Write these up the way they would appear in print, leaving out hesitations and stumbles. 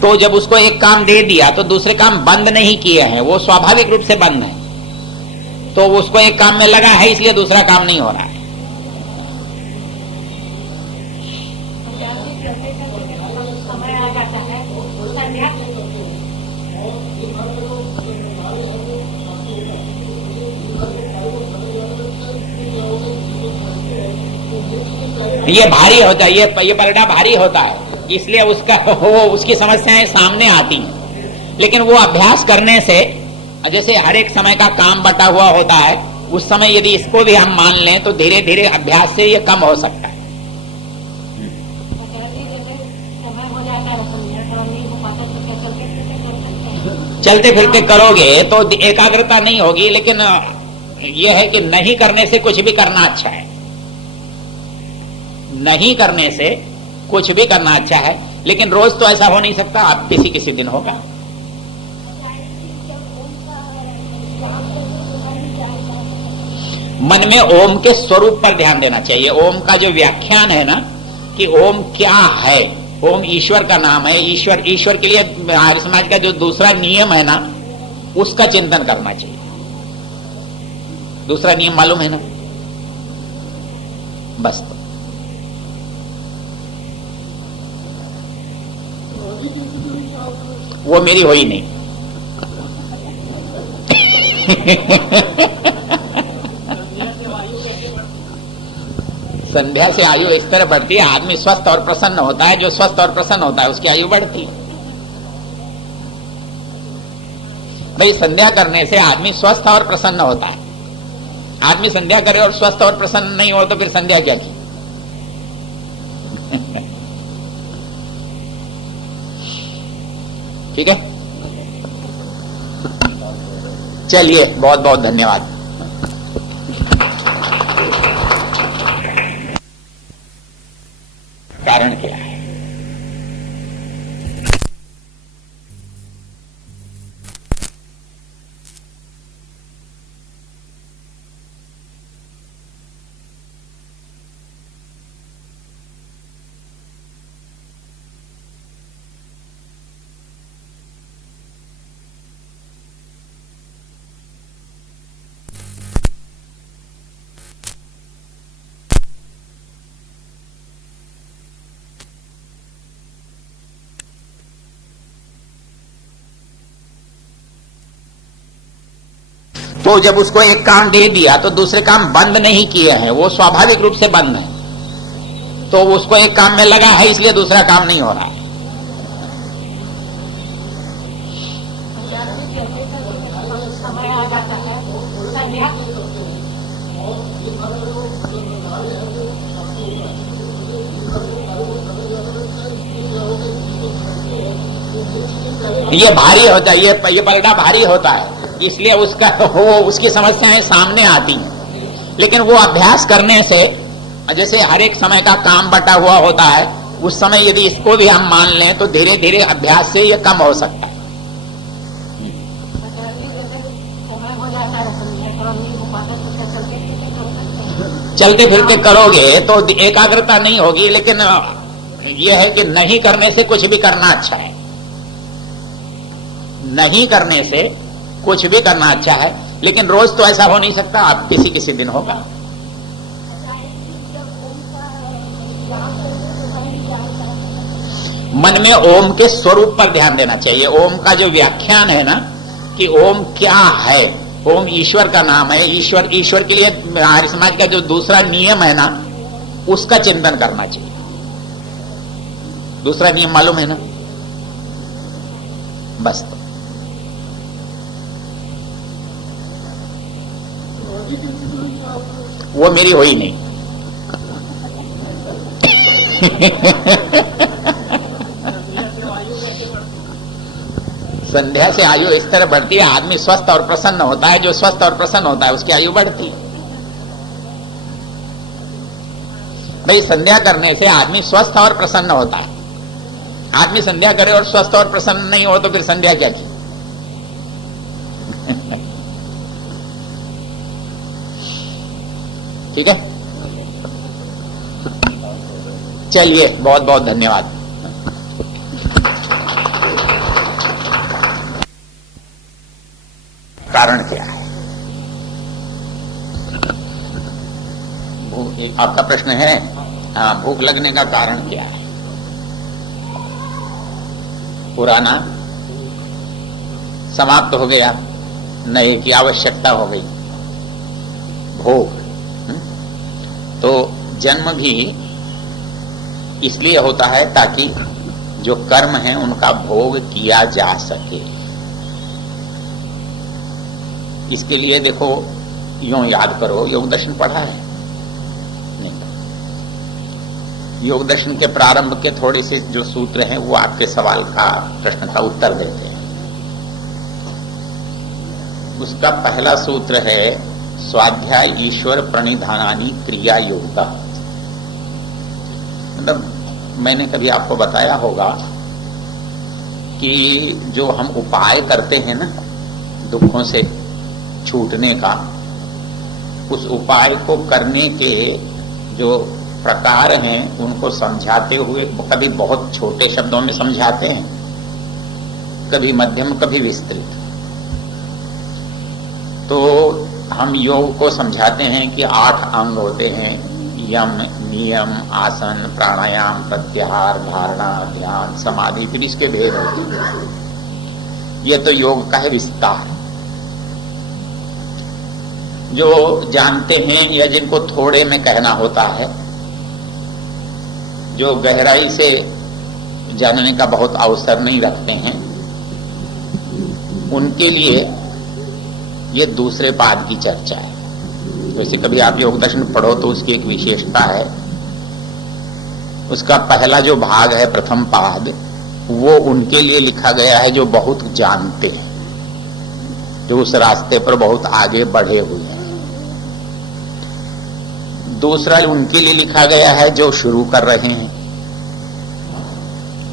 तो जब उसको एक काम दे दिया तो दूसरे काम बंद नहीं किए हैं, वो स्वाभाविक रूप से बंद है, तो उसको एक काम में लगा है इसलिए दूसरा काम नहीं हो रहा है। ये भारी होता है, ये पलड़ा भारी होता है, इसलिए उसकी समस्याएं सामने आती हैं। लेकिन वो अभ्यास करने से, जैसे हर एक समय का काम बटा हुआ होता है, उस समय यदि इसको भी हम मान लें तो धीरे धीरे अभ्यास से ये कम हो सकता है। चलते फिरते करोगे तो एकाग्रता नहीं होगी, लेकिन यह है कि नहीं करने से कुछ भी करना अच्छा है। नहीं करने से कुछ भी करना अच्छा है, लेकिन रोज तो ऐसा हो नहीं सकता, आप किसी दिन होगा। मन में ओम के स्वरूप पर ध्यान देना चाहिए। ओम का जो व्याख्यान है ना, कि ओम क्या है, ओम ईश्वर का नाम है। ईश्वर के लिए आर्य समाज का जो दूसरा नियम है ना, उसका चिंतन करना चाहिए। दूसरा नियम मालूम है ना? बस तो वो मेरी हो ही नहीं। संध्या से आयु इस तरह बढ़ती है, आदमी स्वस्थ और प्रसन्न होता है। जो स्वस्थ और प्रसन्न होता है उसकी आयु बढ़ती है। भाई, संध्या करने से आदमी स्वस्थ और प्रसन्न होता है। आदमी संध्या करे और स्वस्थ और प्रसन्न नहीं हो तो फिर संध्या क्या की? ठीक है, चलिए, बहुत बहुत धन्यवाद। कारण क्या है? तो जब उसको एक काम दे दिया तो दूसरे काम बंद नहीं किए हैं, वो स्वाभाविक रूप से बंद है, तो उसको एक काम में लगा है इसलिए दूसरा काम नहीं हो रहा है। ये भारी होता है, ये पलड़ा भारी होता है, इसलिए उसकी समस्याएं सामने आती हैं। लेकिन वो अभ्यास करने से, जैसे हर एक समय का काम बटा हुआ होता है, उस समय यदि इसको भी हम मान लें तो धीरे धीरे अभ्यास से ये कम हो सकता है। चलते फिरते करोगे तो एकाग्रता नहीं होगी, लेकिन यह है कि नहीं करने से कुछ भी करना अच्छा है। नहीं करने से कुछ भी करना अच्छा है, लेकिन रोज तो ऐसा हो नहीं सकता, आप किसी दिन होगा। मन में ओम के स्वरूप पर ध्यान देना चाहिए। ओम का जो व्याख्यान है ना, कि ओम क्या है, ओम ईश्वर का नाम है। ईश्वर के लिए आर्य समाज का जो दूसरा नियम है ना, उसका चिंतन करना चाहिए। दूसरा नियम मालूम है ना? बस तो वो मेरी हो ही नहीं। संध्या से आयु इस तरह बढ़ती है, आदमी स्वस्थ और प्रसन्न होता है। जो स्वस्थ और प्रसन्न होता है उसकी आयु बढ़ती है। भाई, संध्या करने से आदमी स्वस्थ और प्रसन्न होता है। आदमी संध्या करे और स्वस्थ और प्रसन्न नहीं हो तो फिर संध्या क्या की? ठीक है, चलिए, बहुत बहुत धन्यवाद। जी, आपका प्रश्न है भूख लगने का कारण क्या है? पुराना समाप्त हो गया, नए की आवश्यकता हो गई, भोग। तो जन्म भी इसलिए होता है ताकि जो कर्म है उनका भोग किया जा सके। इसके लिए देखो, यूं याद करो, योग दर्शन पढ़ा है? नहीं। योग दर्शन के प्रारंभ के थोड़े से जो सूत्र हैं वो आपके सवाल का, प्रश्न का उत्तर देते हैं। उसका पहला सूत्र है स्वाध्याय ईश्वर प्रणिधानानि क्रिया योगा। मतलब मैंने कभी आपको बताया होगा कि जो हम उपाय करते हैं ना दुखों से छूटने का, उस उपाय को करने के जो प्रकार हैं उनको समझाते हुए कभी बहुत छोटे शब्दों में समझाते हैं, कभी मध्यम, कभी विस्तृत। तो हम योग को समझाते हैं कि 8 अंग होते हैं, यम, नियम, आसन, प्राणायाम, प्रत्याहार, धारणा, ध्यान, समाधि, फिर इसके भेद होते हैं। ये तो योग का है विस्तार। जो जानते हैं या जिनको थोड़े में कहना होता है, जो गहराई से जानने का बहुत अवसर नहीं रखते हैं, उनके लिए ये दूसरे पाद की चर्चा है। वैसे कभी आप योग दर्शन पढ़ो तो उसकी एक विशेषता है, उसका पहला जो भाग है प्रथम पाद, वो उनके लिए लिखा गया है जो बहुत जानते हैं, जो उस रास्ते पर बहुत आगे बढ़े हुए हैं। दूसरा उनके लिए लिखा गया है जो शुरू कर रहे हैं।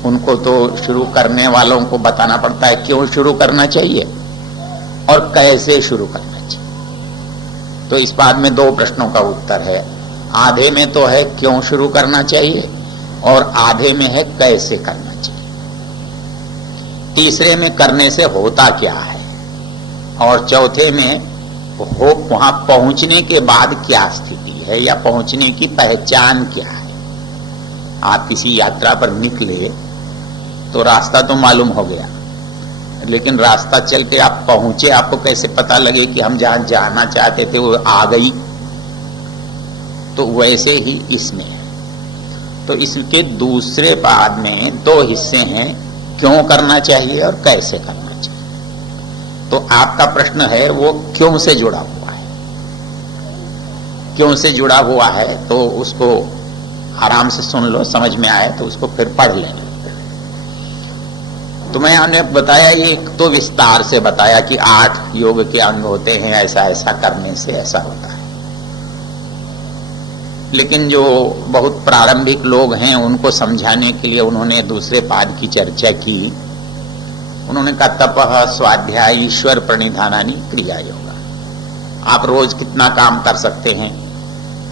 उनको तो शुरू करने वालों को बताना पड़ता है क्यों शुरू करना चाहिए और कैसे शुरू करना चाहिए। तो इस बात में 2 प्रश्नों का उत्तर है। आधे में तो है क्यों शुरू करना चाहिए और आधे में है कैसे करना चाहिए। तीसरे में करने से होता क्या है और चौथे में हो वहां पहुंचने के बाद क्या स्थिति है या पहुंचने की पहचान क्या है। आप किसी यात्रा पर निकले तो रास्ता तो मालूम हो गया, लेकिन रास्ता चल के आप पहुंचे, आपको कैसे पता लगे कि हम जहां जाना चाहते थे वो आ गई। तो वैसे ही इसमें है। तो इसके दूसरे पाद में 2 हिस्से हैं, क्यों करना चाहिए और कैसे करना चाहिए। तो आपका प्रश्न है वो क्यों से जुड़ा हुआ है। क्यों से जुड़ा हुआ है तो उसको आराम से सुन लो, समझ में आए तो उसको फिर पढ़ लेना। तो मैंने बताया, एक तो विस्तार से बताया कि 8 योग के अंग होते हैं, ऐसा ऐसा करने से ऐसा होता है। लेकिन जो बहुत प्रारंभिक लोग हैं उनको समझाने के लिए उन्होंने दूसरे पाद की चर्चा की। उन्होंने कहा तपः स्वाध्याय ईश्वर प्रणिधानानि क्रिया योगा। आप रोज कितना काम कर सकते हैं?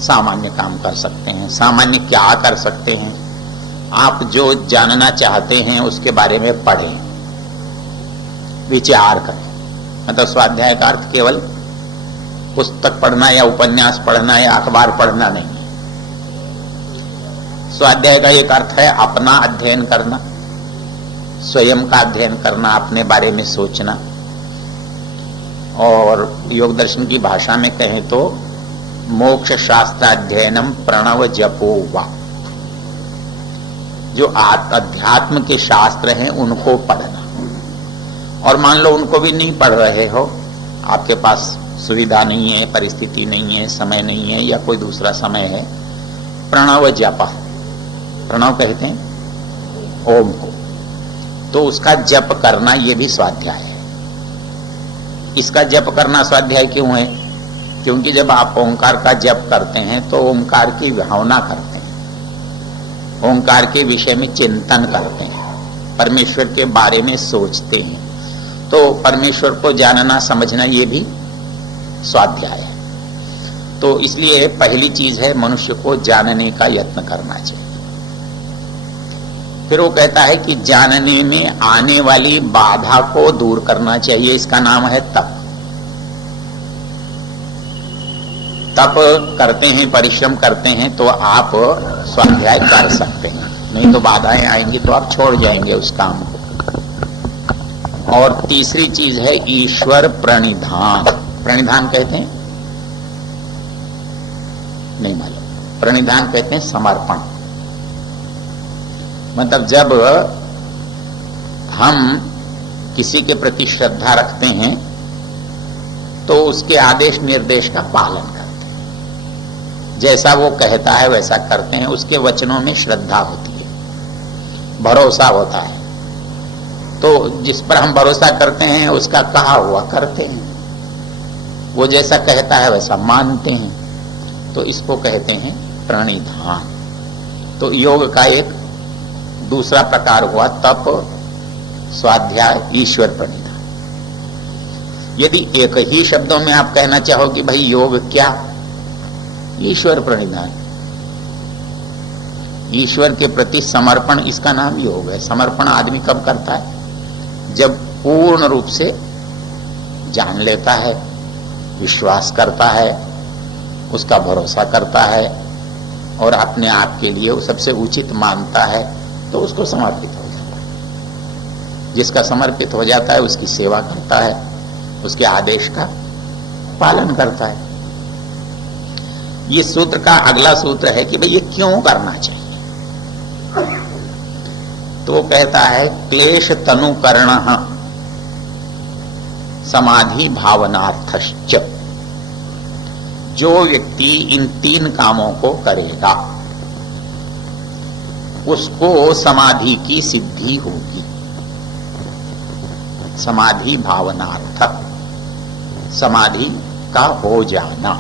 सामान्य काम कर सकते हैं। सामान्य क्या कर सकते हैं? आप जो जानना चाहते हैं उसके बारे में पढ़ें, विचार करें। मतलब स्वाध्याय का अर्थ केवल पुस्तक पढ़ना या उपन्यास पढ़ना या अखबार पढ़ना नहीं। स्वाध्याय का एक अर्थ है अपना अध्ययन करना, स्वयं का अध्ययन करना, अपने बारे में सोचना। और योग दर्शन की भाषा में कहें तो मोक्ष शास्त्र अध्ययनम प्रणव जपो वा। जो अध्यात्म के शास्त्र हैं उनको पढ़ना। और मान लो उनको भी नहीं पढ़ रहे हो, आपके पास सुविधा नहीं है, परिस्थिति नहीं है, समय नहीं है या कोई दूसरा समय है, प्रणव जप, प्रणव कहते हैं ओम को, तो उसका जप करना ये भी स्वाध्याय है। इसका जप करना स्वाध्याय क्यों है? क्योंकि जब आप ओंकार का जप करते हैं तो ओंकार की भावना करते हैं, ओंकार के विषय में चिंतन करते हैं, परमेश्वर के बारे में सोचते हैं। तो परमेश्वर को जानना समझना ये भी स्वाध्याय है। तो इसलिए पहली चीज है मनुष्य को जानने का यत्न करना चाहिए। फिर वो कहता है कि जानने में आने वाली बाधा को दूर करना चाहिए, इसका नाम है तप। तप करते हैं, परिश्रम करते हैं तो आप स्वाध्याय कर सकते हैं, नहीं तो बाधाएं आएंगी तो आप छोड़ जाएंगे उस काम को। और तीसरी चीज है ईश्वर प्रणिधान। प्रणिधान कहते हैं, नहीं मालूम, प्रणिधान कहते हैं समर्पण। मतलब जब हम किसी के प्रति श्रद्धा रखते हैं तो उसके आदेश निर्देश का पालन करते हैं, जैसा वो कहता है वैसा करते हैं, उसके वचनों में श्रद्धा होती है, भरोसा होता है। तो जिस पर हम भरोसा करते हैं उसका कहा हुआ करते हैं, वो जैसा कहता है वैसा मानते हैं, तो इसको कहते हैं प्रणिधान। तो योग का एक दूसरा प्रकार हुआ तप, स्वाध्याय, ईश्वर प्रणिधान। यदि एक ही शब्दों में आप कहना चाहो कि भाई योग क्या, ईश्वर प्रणिधान, ईश्वर के प्रति समर्पण, इसका नाम योग है। समर्पण आदमी कब करता है? जब पूर्ण रूप से जान लेता है, विश्वास करता है, उसका भरोसा करता है और अपने आप के लिए वो सबसे उचित मानता है, तो उसको समर्पित हो जाता है। जिसका समर्पित हो जाता है उसकी सेवा करता है, उसके आदेश का पालन करता है। ये सूत्र का अगला सूत्र है कि भाई ये क्यों करना चाहिए। तो कहता है क्लेश तनुकर्ण समाधि भावनार्थश्च। जो व्यक्ति इन तीन कामों को करेगा उसको समाधि की सिद्धि होगी। समाधि भावनार्थ, समाधि का हो जाना।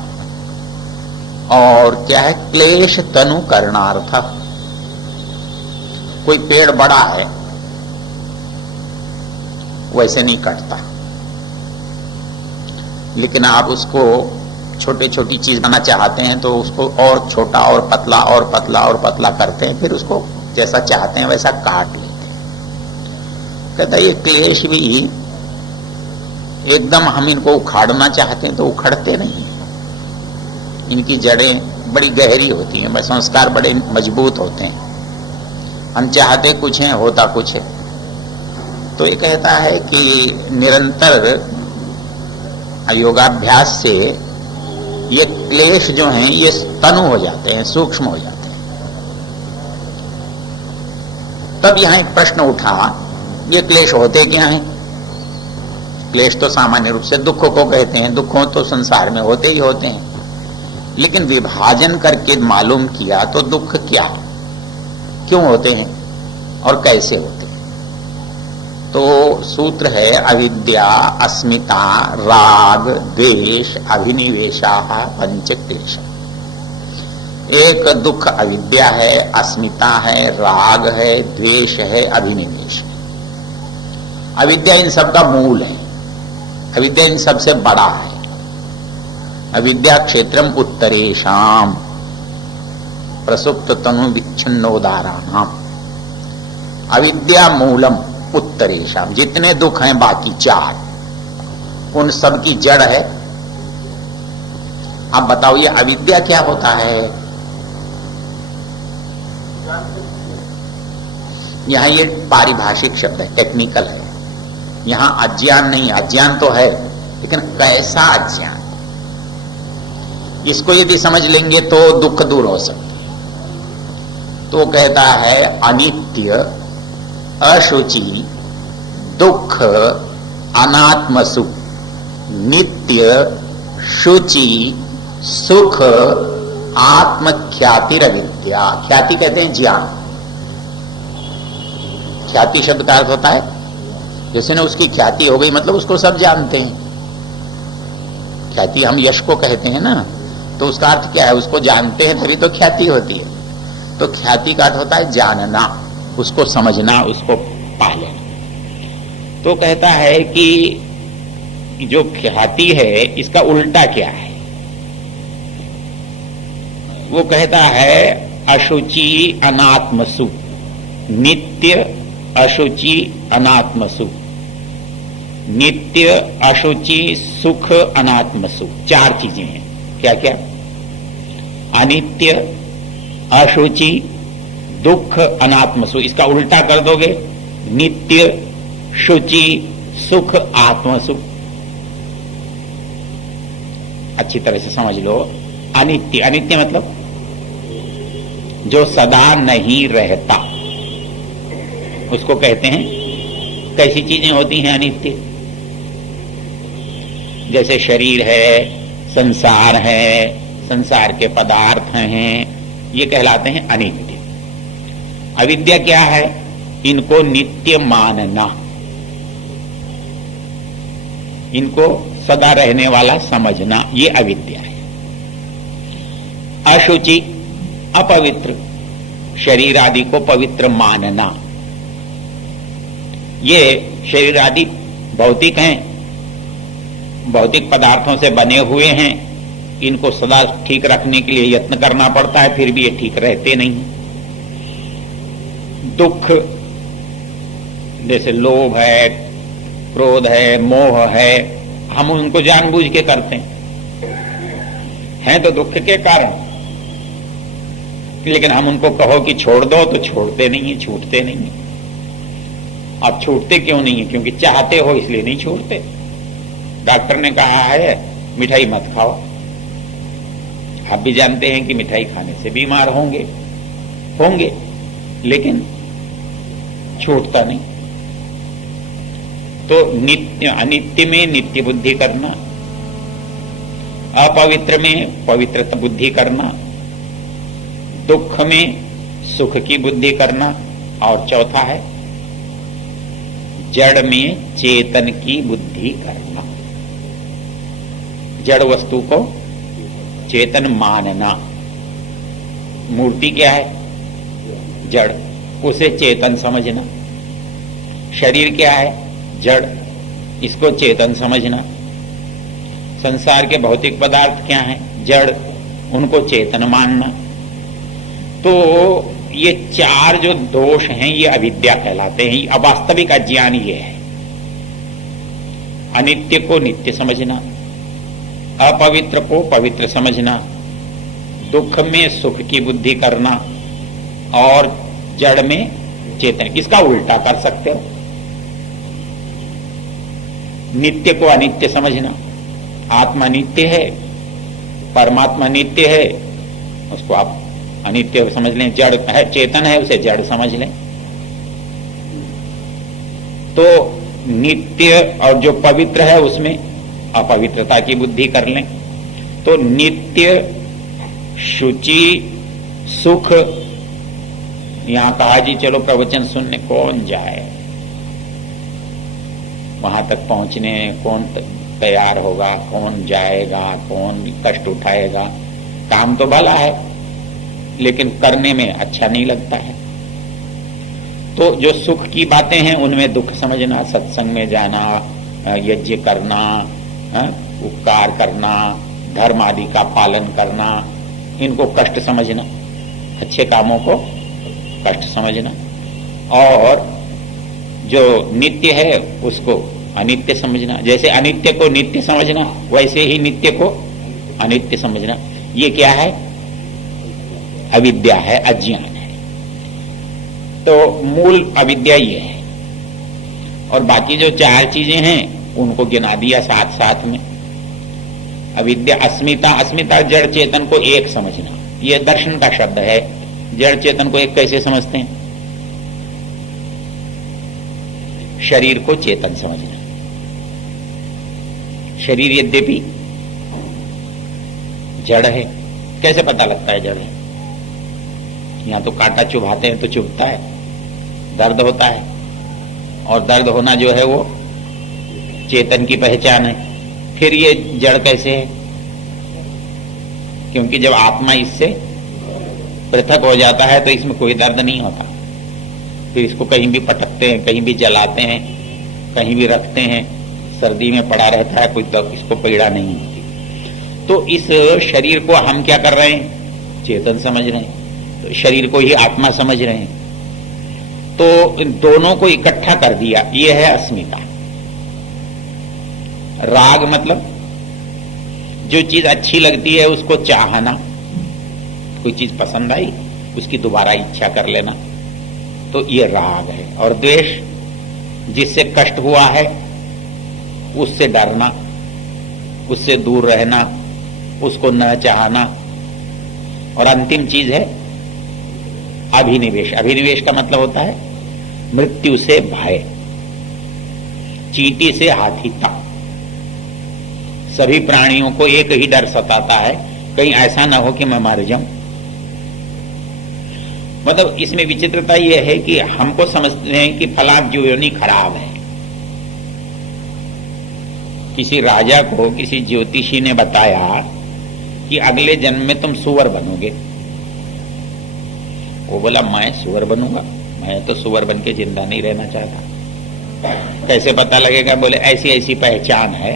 और क्या है? क्लेश तनुकरणार्थ। कोई पेड़ बड़ा है वैसे नहीं कटता, लेकिन आप उसको छोटी छोटी चीज बनाना चाहते हैं तो उसको और छोटा और पतला और पतला और पतला करते हैं, फिर उसको जैसा चाहते हैं वैसा काट लेते हैं। कहता है ये क्लेश भी एकदम हम इनको उखाड़ना चाहते हैं तो उखड़ते नहीं, इनकी जड़ें बड़ी गहरी होती हैं, संस्कार बड़े मजबूत होते हैं। हम चाहते कुछ हैं, होता कुछ है। तो ये कहता है कि निरंतर योगाभ्यास से ये क्लेश जो हैं ये तनु हो जाते हैं, सूक्ष्म हो जाते हैं। तब यहां एक प्रश्न उठा, ये क्लेश होते क्या हैं? क्लेश तो सामान्य रूप से दुखों को कहते हैं, दुखों तो संसार में होते ही होते हैं, लेकिन विभाजन करके मालूम किया तो दुख क्या, क्यों होते हैं और कैसे होते हैं। तो सूत्र है अविद्या, अस्मिता, राग, द्वेष, अभिनिवेशा, पंच क्लेश। एक दुख अविद्या है, अस्मिता है, राग है, द्वेष है, अभिनिवेश है। अविद्या इन सब का मूल है, अविद्या इन सबसे बड़ा है। अविद्या क्षेत्रम उत्तरेशाम प्रसुप्त तनु विच्छिन्नोदाराणाम। अविद्या मूलम उत्तरेशाम। जितने दुख हैं बाकी चार, उन सब की जड़ है। आप बताओ ये अविद्या क्या होता है? यहां ये पारिभाषिक शब्द है, टेक्निकल है। यहां अज्ञान नहीं, अज्ञान तो है लेकिन कैसा अज्ञान, इसको यदि समझ लेंगे तो दुख दूर हो सकता है। तो कहता है अनित्य, अशुचि, दुख, अनात्मसु, नित्य, शुचि, सुख, आत्मख्यातिरविद्या। ख्याति कहते हैं ज्ञान। ख्याति शब्द का अर्थ होता है जैसे ने उसकी ख्याति हो गई, मतलब उसको सब जानते हैं। ख्याति हम यश को कहते हैं ना, तो उसका अर्थ क्या है? उसको जानते हैं तभी तो ख्याति होती है। तो ख्याति का अर्थ होता है जानना, उसको समझना, उसको पालना। तो कहता है कि जो ख्याति है इसका उल्टा क्या है? वो कहता है अशुचि अनात्मसु, नित्य, अशुचि, अनात्मसु, नित्य, अशुचि, सुख, अनात्मसु। चार चीजें हैं। क्या क्या? अनित्य, अशुचि, दुख, अनात्म सुख। इसका उल्टा कर दोगे, नित्य, शुचि, सुख, आत्म सुख। अच्छी तरह से समझ लो। अनित्य, अनित्य मतलब जो सदा नहीं रहता, उसको कहते हैं। कैसी चीजें होती हैं अनित्य? जैसे शरीर है, संसार है, संसार के पदार्थ हैं, ये कहलाते हैं अनित्य। अविद्या क्या है? इनको नित्य मानना, इनको सदा रहने वाला समझना, ये अविद्या है। अशुचि, अपवित्र, शरीर आदि को पवित्र मानना। ये शरीर आदि भौतिक हैं, भौतिक पदार्थों से बने हुए हैं, इनको सदा ठीक रखने के लिए यत्न करना पड़ता है, फिर भी ये ठीक रहते नहीं। दुख, जैसे लोभ है, क्रोध है, मोह है, हम उनको जानबूझ के करते हैं तो दुख के कारण, लेकिन हम उनको कहो कि छोड़ दो तो छोड़ते नहीं है, छूटते नहीं है। आप छूटते क्यों नहीं है? क्योंकि चाहते हो इसलिए नहीं छूटते। डॉक्टर ने कहा है मिठाई मत खाओ, आप भी जानते हैं कि मिठाई खाने से बीमार होंगे, लेकिन छूटता नहीं। तो नित्य, अनित्य में नित्य बुद्धि करना, अपवित्र में पवित्र बुद्धि करना, दुख में सुख की बुद्धि करना, और चौथा है जड़ में चेतन की बुद्धि करना। जड़ वस्तु को चेतन मानना। मूर्ति क्या है? जड़, उसे चेतन समझना। शरीर क्या है? जड़, इसको चेतन समझना। संसार के भौतिक पदार्थ क्या हैं? जड़, उनको चेतन मानना। तो ये चार जो दोष हैं ये अविद्या कहलाते हैं। अवास्तविक अज्ञान ये है। अनित्य को नित्य समझना, अपवित्र को पवित्र समझना, दुख में सुख की बुद्धि करना, और जड़ में चेतन। इसका उल्टा कर सकते हो, नित्य को अनित्य समझना। आत्मा नित्य है, परमात्मा नित्य है, उसको आप अनित्य समझ लें। जड़ है, चेतन है, उसे जड़ समझ लें। तो नित्य और जो पवित्र है उसमें अपवित्रता की बुद्धि कर लें। तो नित्य, शुचि, सुख। यहां कहा जी चलो प्रवचन सुनने, कौन जाए वहां तक पहुंचने? कौन तैयार होगा? कौन जाएगा? कौन कष्ट उठाएगा? काम तो भला है, लेकिन करने में अच्छा नहीं लगता है। तो जो सुख की बातें हैं उनमें दुख समझना, सत्संग में जाना, यज्ञ करना, उपकार करना, धर्म आदि का पालन करना, इनको कष्ट समझना, अच्छे कामों को कष्ट समझना। और जो नित्य है उसको अनित्य समझना। जैसे अनित्य को नित्य समझना, वैसे ही नित्य को अनित्य समझना। ये क्या है? अविद्या है, अज्ञान है। तो मूल अविद्या ये है। और बाकी जो चार चीजें हैं उनको गिना दिया साथ साथ में। अविद्या, अस्मिता, अस्मिता जड़ चेतन को एक समझना, ये दर्शन का शब्द है। जड़ चेतन को एक कैसे समझते हैं? शरीर को चेतन समझना। शरीर यद्यपि जड़ है, कैसे पता लगता है जड़ है? यहां तो कांटा चुभाते हैं तो चुभता है, दर्द होता है, और दर्द होना जो है वो चेतन की पहचान है। फिर ये जड़ कैसे है? क्योंकि जब आत्मा इससे पृथक हो जाता है तो इसमें कोई दर्द नहीं होता। फिर इसको कहीं भी पटकते हैं, कहीं भी जलाते हैं, कहीं भी रखते हैं, सर्दी में पड़ा रहता है, कोई तो इसको पीड़ा नहीं होती। तो इस शरीर को हम क्या कर रहे हैं? चेतन समझ रहे हैं। तो शरीर को ही आत्मा समझ रहे हैं। तो इन दोनों को इकट्ठा कर दिया, ये है अस्मिता। राग मतलब जो चीज अच्छी लगती है उसको चाहना, कोई चीज पसंद आई उसकी दोबारा इच्छा कर लेना, तो ये राग है। और द्वेष जिससे कष्ट हुआ है उससे डरना, उससे दूर रहना, उसको न चाहना। और अंतिम चीज है अभिनिवेश। अभिनिवेश का मतलब होता है मृत्यु से भय, चींटी से हाथी तक। सभी प्राणियों को एक ही डर सताता है, कहीं ऐसा ना हो कि मैं मर जाऊं। मतलब इसमें विचित्रता यह है कि हमको समझते हैं कि फला योनि खराब है। किसी राजा को किसी ज्योतिषी ने बताया कि अगले जन्म में तुम सुअर बनोगे। वो बोला मैं सुअर बनूंगा, मैं तो सुअर बन के जिंदा नहीं रहना चाहता। कैसे पता लगेगा? बोले ऐसी ऐसी पहचान है,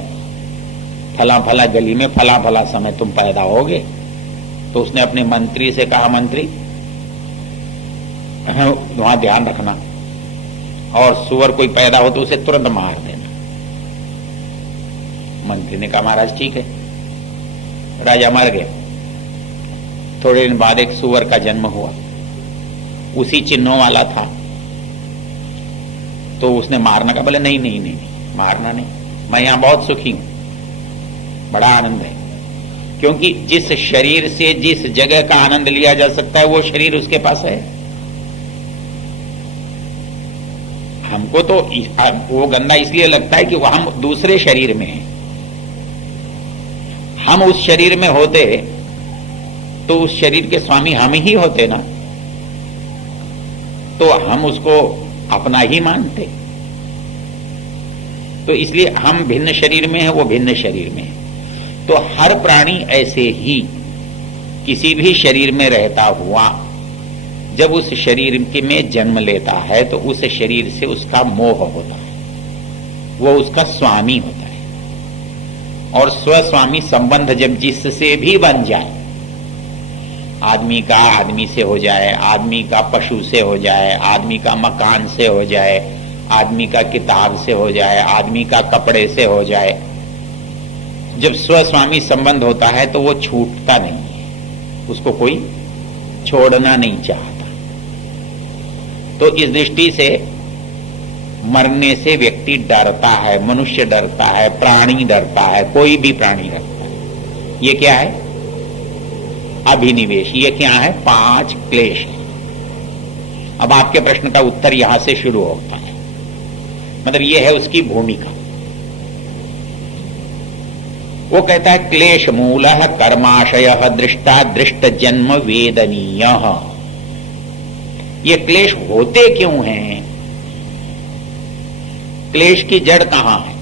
फला फला गली में फला फला समय तुम पैदा होगे। तो उसने अपने मंत्री से कहा, मंत्री वहां ध्यान रखना, और सुअर कोई पैदा हो तो उसे तुरंत मार देना। मंत्री ने कहा महाराज ठीक है। राजा मर गया। थोड़े दिन बाद एक सुअर का जन्म हुआ, उसी चिन्हों वाला था। तो उसने मारना का, बोले नहीं नहीं नहीं मारना नहीं, मैं यहां बहुत सुखी हूं, बड़ा आनंद है। क्योंकि जिस शरीर से जिस जगह का आनंद लिया जा सकता है वो शरीर उसके पास है। हमको तो वो गंदा इसलिए लगता है कि वह हम दूसरे शरीर में हैं। हम उस शरीर में होते तो उस शरीर के स्वामी हम ही होते ना, तो हम उसको अपना ही मानते। तो इसलिए हम भिन्न शरीर में हैं, वो भिन्न शरीर में है। तो हर प्राणी ऐसे ही किसी भी शरीर में रहता हुआ जब उस शरीर के में जन्म लेता है तो उस शरीर से उसका मोह होता है, वो उसका स्वामी होता है। और स्वस्वामी संबंध जब जिससे भी बन जाए, आदमी का आदमी से हो जाए, आदमी का पशु से हो जाए, आदमी का मकान से हो जाए, आदमी का किताब से हो जाए, आदमी का कपड़े से हो जाए, जब स्वस्वामी संबंध होता है तो वो छूटता नहीं है, उसको कोई छोड़ना नहीं चाहता। तो इस दृष्टि से मरने से व्यक्ति डरता है, मनुष्य डरता है, प्राणी डरता है, कोई भी प्राणी डरता है। ये क्या है? अभिनिवेश। ये क्या है? 5 क्लेश है। अब आपके प्रश्न का उत्तर यहां से शुरू होता है, मतलब ये है उसकी भूमिका। वो कहता है क्लेश मूलः कर्माशय दृष्टा दृष्ट जन्म वेदनीय। ये क्लेश होते क्यों हैं? क्लेश की जड़ कहां है?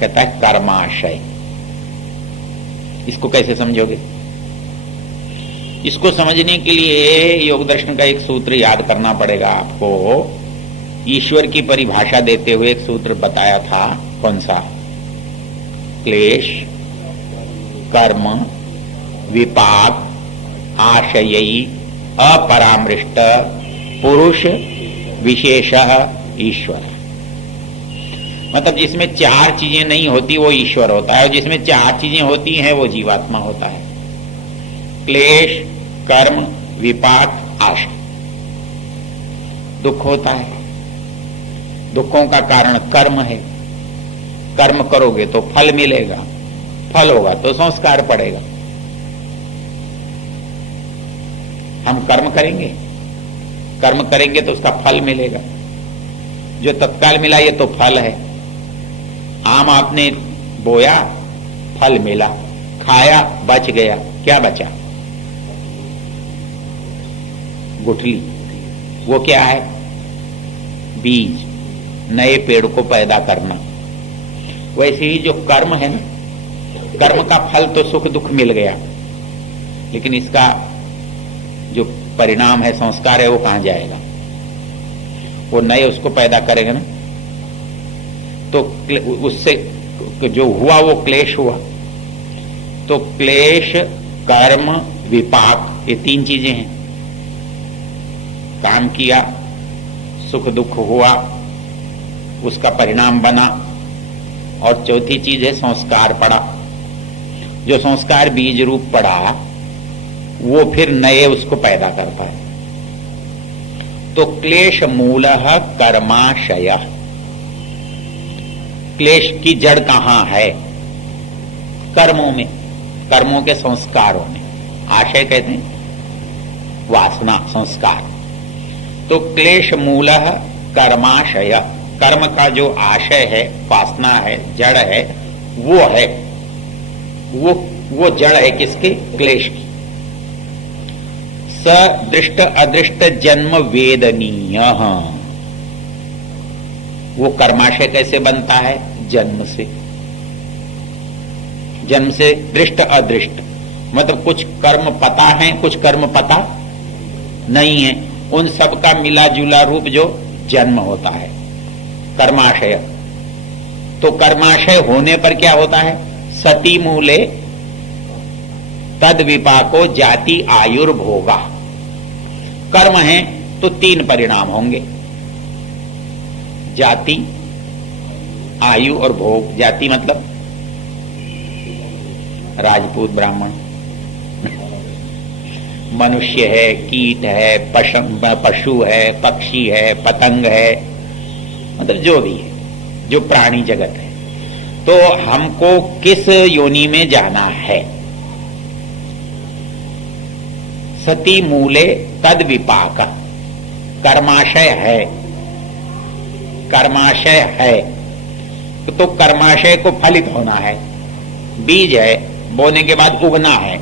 कहता है कर्माशय। इसको कैसे समझोगे? इसको समझने के लिए योग दर्शन का एक सूत्र याद करना पड़ेगा आपको। ईश्वर की परिभाषा देते हुए एक सूत्र बताया था, कौन सा? क्लेश कर्म विपाक आशयी अपरामृष्ट पुरुष विशेषः ईश्वर। मतलब जिसमें 4 चीजें नहीं होती वो ईश्वर होता है, और जिसमें 4 चीजें होती हैं वो जीवात्मा होता है। क्लेश कर्म विपाक आशा। दुख होता है, दुखों का कारण कर्म है। कर्म करोगे तो फल मिलेगा, फल होगा तो संस्कार पड़ेगा। हम कर्म करेंगे, कर्म करेंगे तो उसका फल मिलेगा। जो तत्काल मिला ये तो फल है। आम आपने बोया, फल मिला, खाया, बच गया, क्या बचा? गुठली। वो क्या है? बीज, नए पेड़ को पैदा करना। वैसे ही जो कर्म है ना, कर्म का फल तो सुख दुख मिल गया, लेकिन इसका जो परिणाम है, संस्कार है, वो कहां जाएगा? वो नए उसको पैदा करेगा ना। तो उससे जो हुआ वो क्लेश हुआ। तो क्लेश कर्म विपाक, ये 3 चीजें हैं। काम किया, सुख दुख हुआ, उसका परिणाम बना। और चौथी चीज है संस्कार पड़ा। जो संस्कार बीज रूप पड़ा वो फिर नए उसको पैदा करता है। तो क्लेश मूलः कर्माशय, क्लेश की जड़ कहां है? कर्मों में, कर्मों के संस्कारों में। आशय कहते हैं वासना, संस्कार। तो क्लेश मूलः कर्माशय, कर्म का जो आशय है, वासना है, जड़ है, वो है, वो जड़ है किसके? क्लेश की। सदृष्ट अदृष्ट जन्म वेदनीय, वो कर्माशय कैसे बनता है? जन्म से। जन्म से दृष्ट अदृष्ट, मतलब कुछ कर्म पता है, कुछ कर्म पता नहीं है, उन सब का मिला जुला रूप जो जन्म होता है, कर्माशय। तो कर्माशय होने पर क्या होता है? सती मूले तद विपाको जाति आयुर्भोगा। कर्म है तो तीन परिणाम होंगे, जाति, आयु और भोग। जाति मतलब राजपूत, ब्राह्मण, मनुष्य है, कीट है, पशु है, पक्षी है, पतंग है, मतलब जो भी है, जो प्राणी जगत है। तो हमको किस योनि में जाना है? सती मूले तद विपाक, कर्माशय है, कर्माशय है तो कर्माशय को फलित होना है। बीज है, बोने के बाद उगना है।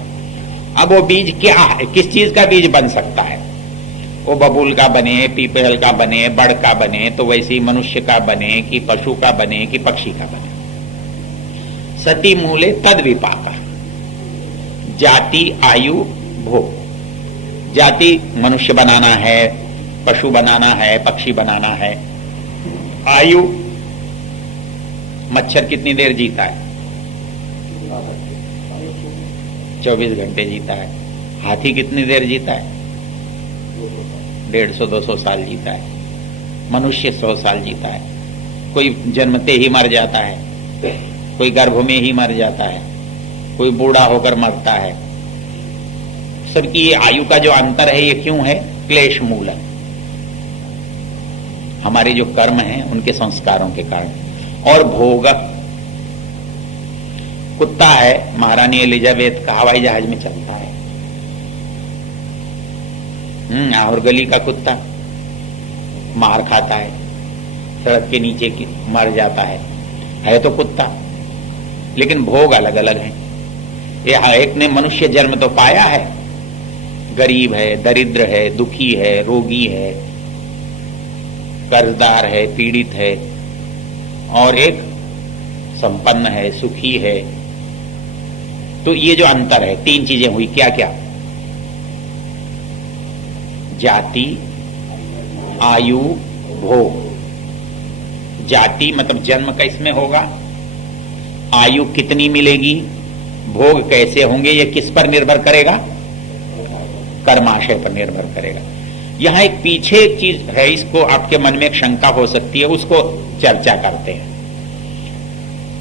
अब वो बीज क्या है? किस चीज का बीज बन सकता है? वो बबूल का बने, पीपल का बने, बड़ का बने, तो वैसे ही मनुष्य का बने कि पशु का बने कि पक्षी का बने। सती मूले तद विपाक, जाति आयु भोग। जाति मनुष्य बनाना है, पशु बनाना है, पक्षी बनाना है। आयु, मच्छर कितनी देर जीता है? 24 घंटे जीता है। हाथी कितनी देर जीता है? 150-200 साल जीता है। मनुष्य 100 साल जीता है। कोई जन्मते ही मर जाता है, कोई गर्भ में ही मर जाता है, कोई बूढ़ा होकर मरता है। सबकी ये आयु का जो अंतर है, ये क्यों है? क्लेश मूल, हमारे जो कर्म हैं उनके संस्कारों के कारण। और भोग, कुत्ता है, महारानी एलिजाबेथ का हवाई जहाज में चलता है, और गली का कुत्ता मार खाता है, सड़क के नीचे की मर जाता है तो कुत्ता, लेकिन भोग अलग अलग हैं। ये एक ने मनुष्य जन्म तो पाया है, गरीब है, दरिद्र है, दुखी है, रोगी है, कर्जदार है, पीड़ित है, और एक संपन्न है, सुखी है। तो ये जो अंतर है, तीन चीजें हुई, क्या क्या? जाति, आयु, भोग। जाति मतलब जन्म किसमें होगा, आयु कितनी मिलेगी, भोग कैसे होंगे, ये किस पर निर्भर करेगा? कर्माशय पर निर्भर करेगा। यहां एक पीछे एक चीज है, इसको आपके मन में एक शंका हो सकती है, उसको चर्चा करते हैं।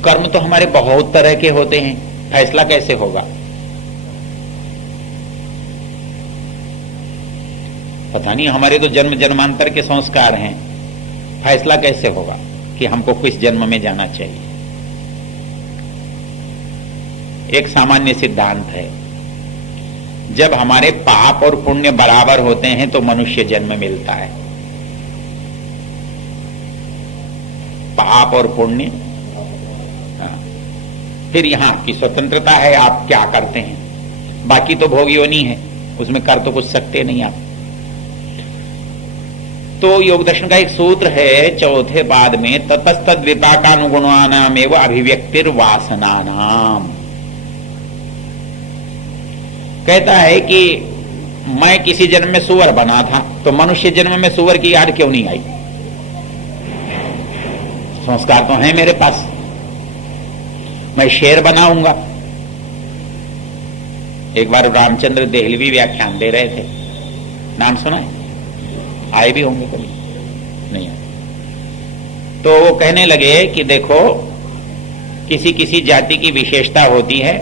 कर्म तो हमारे बहुत तरह के होते हैं, फैसला कैसे होगा? पता नहीं, हमारे तो जन्म जन्मांतर के संस्कार हैं, फैसला कैसे होगा कि हमको किस जन्म में जाना चाहिए? एक सामान्य सिद्धांत है, जब हमारे पाप और पुण्य बराबर होते हैं तो मनुष्य जन्म मिलता है। पाप और पुण्य, फिर यहां की स्वतंत्रता है, आप क्या करते हैं। बाकी तो भोग योनि है, उसमें कर तो कुछ सकते नहीं आप। तो योग दर्शन का एक सूत्र है चौथे पाद में, ततस्तद विपाकानुगुणानाम एवं अभिव्यक्तिर वासनानाम। कहता है कि मैं किसी जन्म में सुअर बना था, तो मनुष्य जन्म में सुअर की याद क्यों नहीं आई? संस्कार तो है मेरे पास, मैं शेर बनाऊंगा। एक बार रामचंद्र देहलवी व्याख्यान दे रहे थे, नाम सुना है? आए भी होंगे कभी, नहीं आए। तो वो कहने लगे कि देखो, किसी किसी जाति की विशेषता होती है,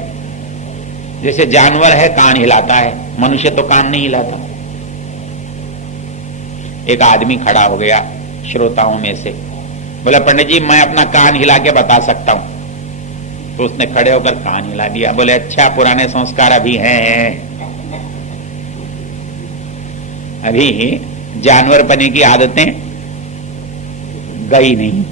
जैसे जानवर है कान हिलाता है, मनुष्य तो कान नहीं हिलाता। एक आदमी खड़ा हो गया श्रोताओं में से, बोला पंडित जी मैं अपना कान हिला के बता सकता हूं। तो उसने खड़े होकर कान हिला दिया। बोले अच्छा, पुराने संस्कार अभी हैं, अभी जानवर बने की आदतें गई नहीं।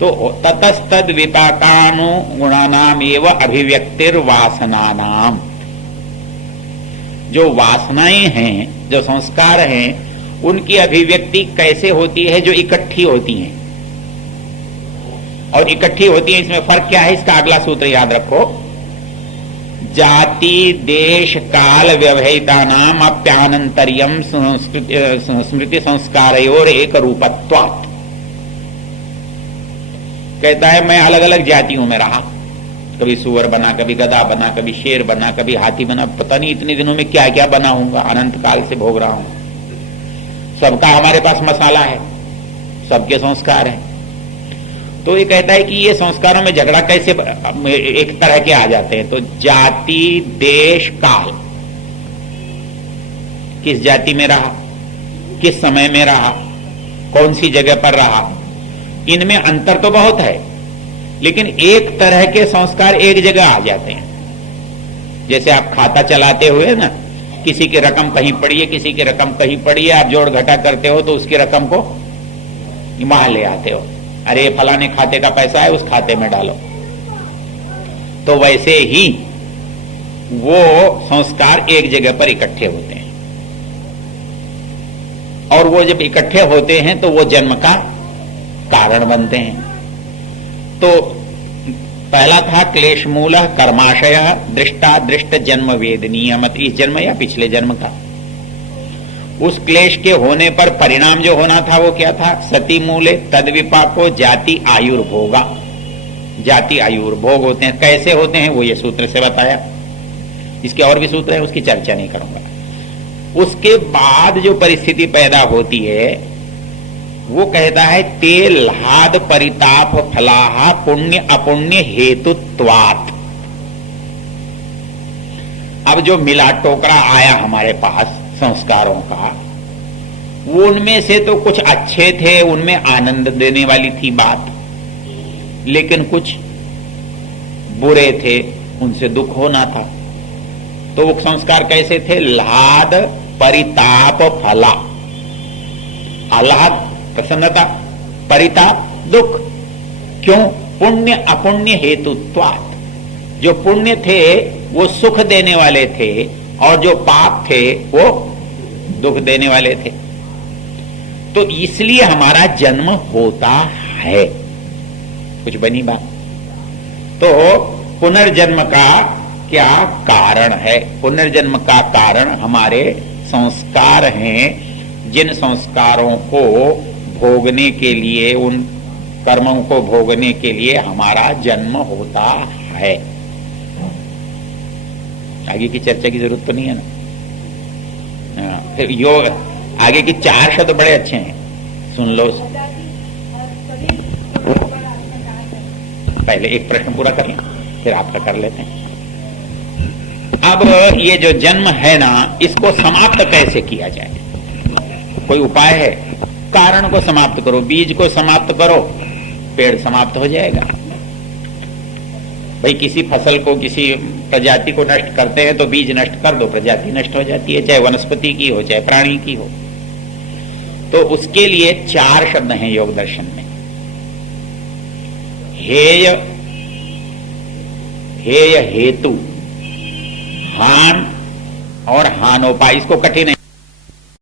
तो ततस्तद विपाकानुगुणानाम एवं अभिव्यक्तिर्वासनानाम, जो वासनाएं हैं, जो संस्कार हैं, उनकी अभिव्यक्ति कैसे होती है? जो इकट्ठी होती हैं। और इकट्ठी होती है, इसमें फर्क क्या है? इसका अगला सूत्र याद रखो। जाति देश काल व्यवहिता नाम अप्यानंतरियम स्मृति संस्कारयोर एक रूपत्वात्। कहता है मैं अलग अलग जातियों में रहा, कभी सुअर बना, कभी गधा बना, कभी शेर बना, कभी हाथी बना, पता नहीं इतने दिनों में क्या क्या बना होऊंगा, अनंत काल से भोग रहा हूं। सबका हमारे पास मसाला है, सबके संस्कार हैं। तो ये कहता है कि ये संस्कारों में झगड़ा कैसे एक तरह के आ जाते हैं? तो जाति देश काल, किस जाति में रहा, किस समय में रहा, कौन सी जगह पर रहा, इनमें अंतर तो बहुत है, लेकिन एक तरह के संस्कार एक जगह आ जाते हैं। जैसे आप खाता चलाते हुए ना, किसी की रकम कहीं पड़ी है, किसी की रकम कहीं पड़ी है, आप जोड़ घटा करते हो तो उसकी रकम को वहां ले आते हो, अरे फलाने खाते का पैसा है, उस खाते में डालो। तो वैसे ही वो संस्कार एक जगह पर इकट्ठे होते हैं, और वो जब इकट्ठे होते हैं तो वो जन्म का कारण बनते हैं। तो पहला था क्लेश मूल कर्माशय दृष्टा दृष्ट जन्म वेदनीय, मत इस जन्म या पिछले जन्म का। उस क्लेश के होने पर परिणाम जो होना था वो क्या था? सती मूले तद विपाको जाति आयुर्भोगा। जाति आयुर्भोग होते हैं। कैसे होते हैं वो ये सूत्र से बताया। इसके और भी सूत्र हैं, उसकी चर्चा नहीं करूंगा। उसके बाद जो परिस्थिति पैदा होती है वो कहता है ते लाद परिताप फलाहा पुण्य अपुण्य हेतुत्वात्। अब जो मिला टोकरा आया हमारे पास संस्कारों का, वो उनमें से तो कुछ अच्छे थे, उनमें आनंद देने वाली थी बात, लेकिन कुछ बुरे थे, उनसे दुख होना था। तो वो संस्कार कैसे थे? लाद परिताप फला, आह्लाद प्रसन्नता, परिताप दुख। क्यों? पुण्य अपुण्य हेतुत्वात्। जो पुण्य थे वो सुख देने वाले थे, और जो पाप थे वो दुख देने वाले थे। तो इसलिए हमारा जन्म होता है। कुछ बनी बात? तो पुनर्जन्म का क्या कारण है? पुनर्जन्म का कारण हमारे संस्कार हैं। जिन संस्कारों को भोगने के लिए, उन कर्मों को भोगने के लिए हमारा जन्म होता है। आगे की चर्चा की जरूरत तो नहीं है ना। फिर योग आगे की 4 शब्द बड़े अच्छे हैं, सुन लो। पहले एक प्रश्न पूरा कर लें, फिर आपका कर लेते हैं। अब ये जो जन्म है ना, इसको समाप्त कैसे किया जाए? कोई उपाय है? कारण को समाप्त करो, बीज को समाप्त करो, पेड़ समाप्त हो जाएगा। भाई किसी फसल को, किसी प्रजाति को नष्ट करते हैं तो बीज नष्ट कर दो, प्रजाति नष्ट हो जाती है, चाहे वनस्पति की हो चाहे प्राणी की हो। तो उसके लिए 4 शब्द हैं योग दर्शन में। हेय, हेय हेतु, हान और हानोपाय। इसको कठिन है।